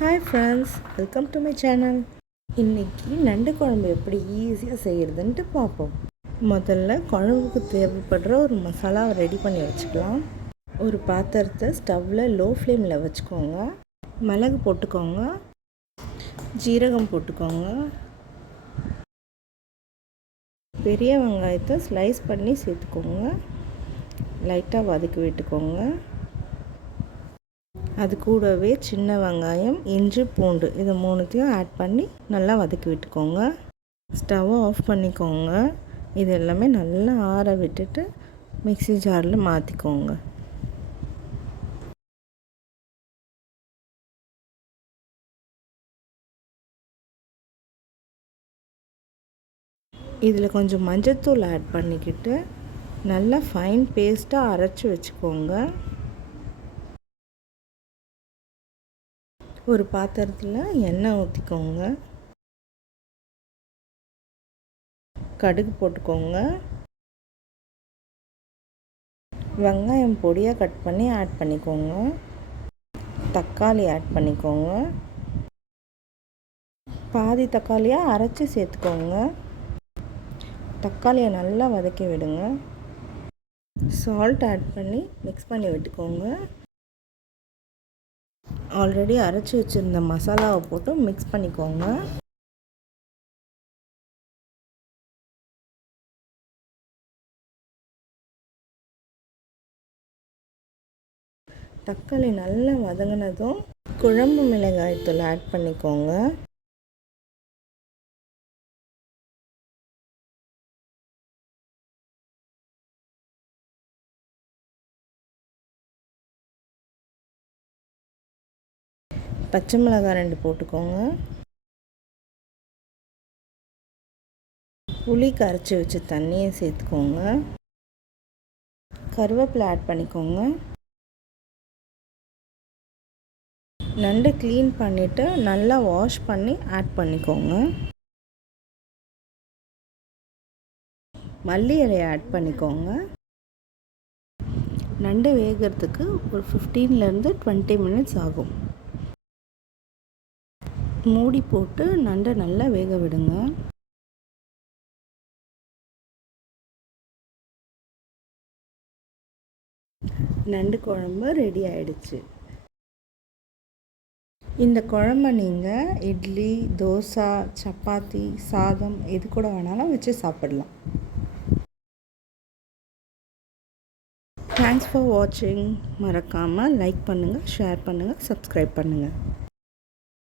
Hi friends, welcome to my channel. இன்றைக்கி நண்டு குழம்பு எப்படி ஈஸியாக செய்கிறதுன்ட்டு பார்ப்போம். முதல்ல குழம்புக்கு தேவைப்படுற ஒரு மசாலாவை ரெடி பண்ணி வச்சுக்கலாம். ஒரு பாத்திரத்தை ஸ்டவ்வில் லோ ஃப்ளேமில் வச்சுக்கோங்க. மிளகு போட்டுக்கோங்க, ஜீரகம் போட்டுக்கோங்க, பெரிய வெங்காயத்தை ஸ்லைஸ் பண்ணி சேர்த்துக்கோங்க. லைட்டாக வதக்கி விட்டுக்கோங்க. அது கூடவே சின்ன வெங்காயம், இஞ்சி, பூண்டு இது மூணுத்தையும் ஆட் பண்ணி நல்லா வதக்கி விட்டுக்கோங்க. ஸ்டவ்வை ஆஃப் பண்ணிக்கோங்க. இது எல்லாமே நல்லா ஆற விட்டுட்டு மிக்ஸி ஜாரில் மாற்றிக்கோங்க. இதில் கொஞ்சம் மஞ்சத்தூள் ஆட் பண்ணிக்கிட்டு நல்லா ஃபைன் பேஸ்ட்டாக அரைச்சி வச்சுக்கோங்க. ஒரு பாத்திரத்தில் எண்ணெய் ஊற்றிக்கோங்க. கடுகு போட்டுக்கோங்க. வெங்காயம் பொடியாக கட் பண்ணி ஆட் பண்ணிக்கோங்க. தக்காளி ஆட் பண்ணிக்கோங்க. பாதி தக்காளியாக அரைச்சி சேர்த்துக்கோங்க. தக்காளியை நல்லா வதக்கி விடுங்க. சால்ட் ஆட் பண்ணி மிக்ஸ் பண்ணி விட்டுக்கோங்க. ஆல்ரெடி அரைச்சி வச்சுருந்த மசாலாவை போட்டு மிக்ஸ் பண்ணிக்கோங்க. தக்காளி நல்லா வதங்கினதும் குழம்பு மிளகாய்த்தூள் ஆட் பண்ணிக்கோங்க. பச்சை மிளகாய் 2 போட்டுக்கோங்க. புளி கரைச்சி வச்சு தண்ணியை சேர்த்துக்கோங்க. கருவேப்பிலை ஆட் பண்ணிக்கோங்க. நண்டு க்ளீன் பண்ணிவிட்டு நல்லா வாஷ் பண்ணி ஆட் பண்ணிக்கோங்க. மல்லி இலையை ஆட் பண்ணிக்கோங்க. நண்டு வேகிறதுக்கு ஒரு 15 to 20 minutes ஆகும். மூடி போட்டு நண்டை நல்லா வேக விடுங்க. நண்டு குழம்பு ரெடி ஆயிடுச்சு. இந்த குழம்பை நீங்கள் இட்லி, தோசை, சப்பாத்தி, சாதம் எது கூட வேணாலும் வச்சு சாப்பிடலாம். தேங்க்ஸ் ஃபார் வாட்சிங். மறக்காமல் லைக் பண்ணுங்கள், ஷேர் பண்ணுங்கள், சப்ஸ்கிரைப் பண்ணுங்கள்.